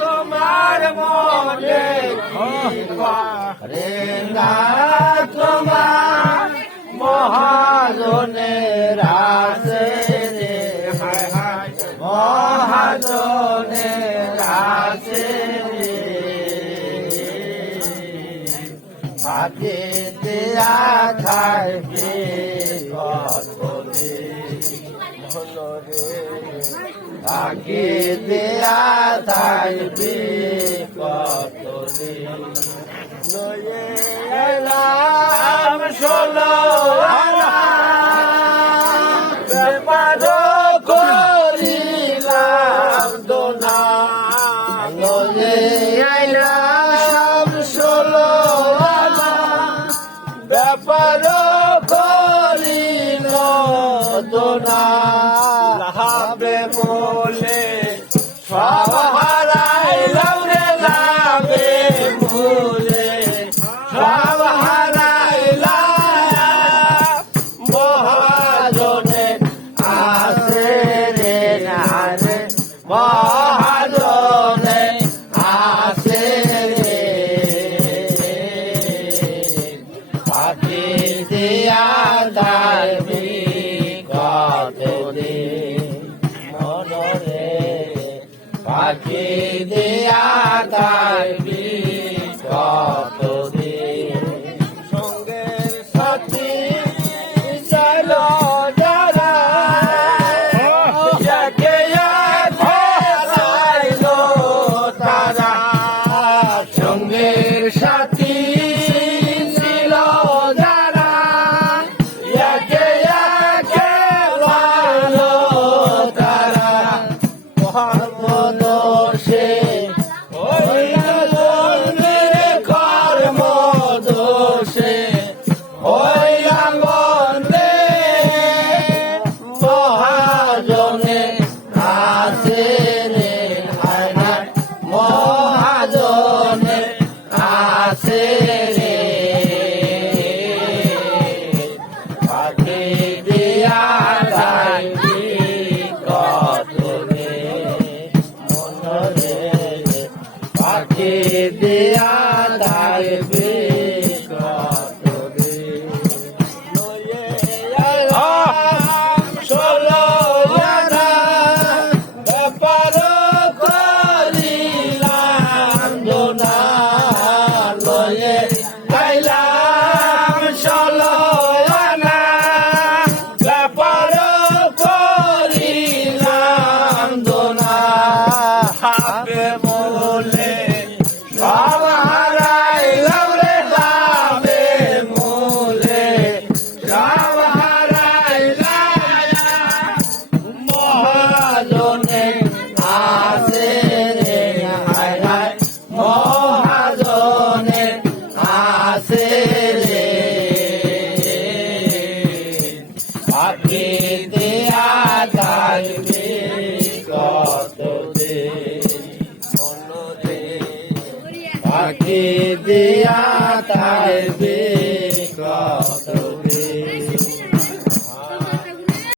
তোমার মনে রে না তোমার মহাজনের আছে রে হায় হায়। মহাজনের আছে রে হাতে দেয়া রে আগে দেয়া থাকবে কতদিন নয়ে এলাম ষোলো দোনা লাভে বলে সব হারাইলাম রে লাভে বলে সব হারাইলাম মহাজনে আসে রে নারে, মহাজনে পাখি দিয়া দাবি মহাজনে আসে রে হায় হায় আসে রে পাখি দিয়া যাইবি কত মনরে পাখি দিয়া রে আপনি দেয়া থাকবে কত দে মনরে পাখি দেয়া থাকবে কত